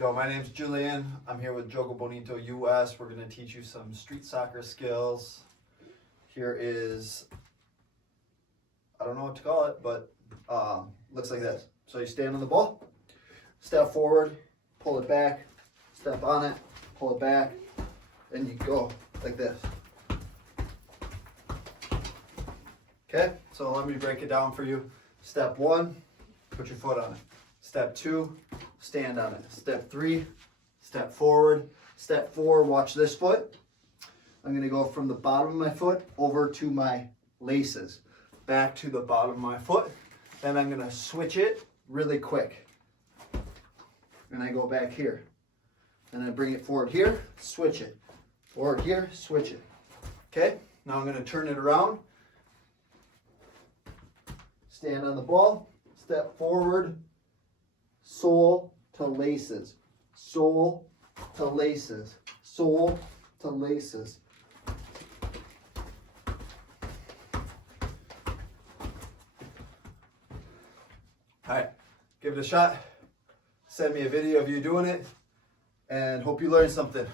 Yo, my name's Julian. I'm here with Jogo Bonito US. We're going to teach you some street soccer skills. Here is, I don't know what to call it, but looks like this. So you stand on the ball, step forward, pull it back, step on it, pull it back, and you go like this. Okay, so let me break it down for you. Step 1, put your foot on it. Step 2, stand on it. Step 3, step forward. Step 4, watch this foot. I'm going to go from the bottom of my foot over to my laces. Back to the bottom of my foot. Then I'm going to switch it really quick. And I go back here. And I bring it forward here, switch it. Forward here, switch it. Okay, now I'm going to turn it around. Stand on the ball, step forward, sole to laces, sole to laces, sole to laces. All right, give it a shot. Send me a video of you doing it, and hope you learned something.